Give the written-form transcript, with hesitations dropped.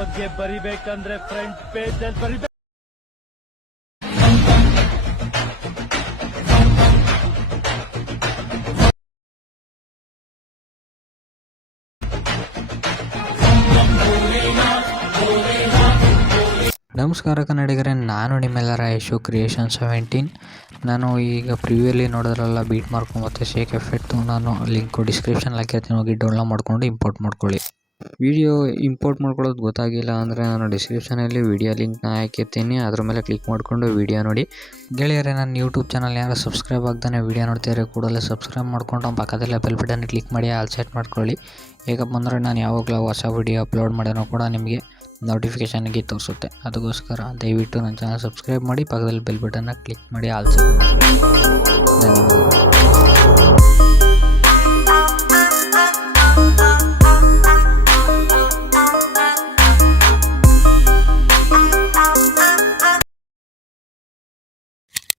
ಬಗ್ಗೆ ಬರಿಬೇಕಂದ್ರೆ front page ಅಲ್ಲಿ ಬರಿಬೇಕು. ನಮಸ್ಕಾರ ಕನ್ನಡಿಗರೇ, ನಾನು ನಿಮ್ಮೆಲ್ಲರ ಯಶು ಕ್ರಿಯೇಷನ್ 17. ನಾನು ಈಗ ಪ್ರಿವ್ಯೂಲಿ ನೋಡಿದ್ರಲ್ಲ ಬೀಟ್ ಮಾರ್ಕ್ ಮತ್ತು ಶೇಕ್ ಎಫೆಕ್ಟು, ನಾನು ಲಿಂಕು ಡಿಸ್ಕ್ರಿಪ್ಷನ್ ಹಾಕಿರ್ತೀನಿ, ಹೋಗಿ ಡೌನ್ಲೋಡ್ ಮಾಡ್ಕೊಂಡು ಇಂಪೋರ್ಟ್ ಮಾಡ್ಕೊಳ್ಳಿ. ವಿಡಿಯೋ ಇಂಪೋರ್ಟ್ ಮಾಡ್ಕೊಳ್ಳೋದು ಗೊತ್ತಾಗಿಲ್ಲ ಅಂದರೆ ನಾನು ಡಿಸ್ಕ್ರಿಪ್ಷನಲ್ಲಿ ವಿಡಿಯೋ ಲಿಂಕ್ನ ಹಾಕಿರ್ತೀನಿ, ಅದ್ರ ಮೇಲೆ ಕ್ಲಿಕ್ ಮಾಡಿಕೊಂಡು ವಿಡಿಯೋ ನೋಡಿ. ಗೆಳೆಯರೇ, ನನ್ನ ಯೂಟ್ಯೂಬ್ ಚಾನಲ್ ಯಾರು ಸಬ್ಸ್ಕ್ರೈಬ್ ಆಗ್ತಾನೆ ವಿಡಿಯೋ ನೋಡ್ತಿದ್ದಾರೆ ಕೂಡಲೇ ಸಬ್ಸ್ಕ್ರೈಬ್ ಮಾಡ್ಕೊಂಡು ಪಕ್ಕದಲ್ಲೇ ಬೆಲ್ ಬಟನ್ ಕ್ಲಿಕ್ ಮಾಡಿ ಆಲ್ ಸೆಟ್ ಮಾಡ್ಕೊಳ್ಳಿ. ಹೇಗಪ್ಪ ಅಂದರೆ ನಾನು ಯಾವಾಗಲೂ ಹೊಸ ವಿಡಿಯೋ ಅಪ್ಲೋಡ್ ಮಾಡೋಣ ಕೂಡ ನಿಮಗೆ ನೋಟಿಫಿಕೇಷನ್ಗೆ ತೋರಿಸುತ್ತೆ. ಅದಕ್ಕೋಸ್ಕರ ದಯವಿಟ್ಟು ನನ್ನ ಚಾನಲ್ ಸಬ್ಸ್ಕ್ರೈಬ್ ಮಾಡಿ, ಪಕ್ಕದಲ್ಲಿ ಬೆಲ್ ಬಟನ್ನ ಕ್ಲಿಕ್ ಮಾಡಿ ಆಲ್ ಸೆಟ್ ಮಾಡಿ. ಧನ್ಯವಾದಗಳು.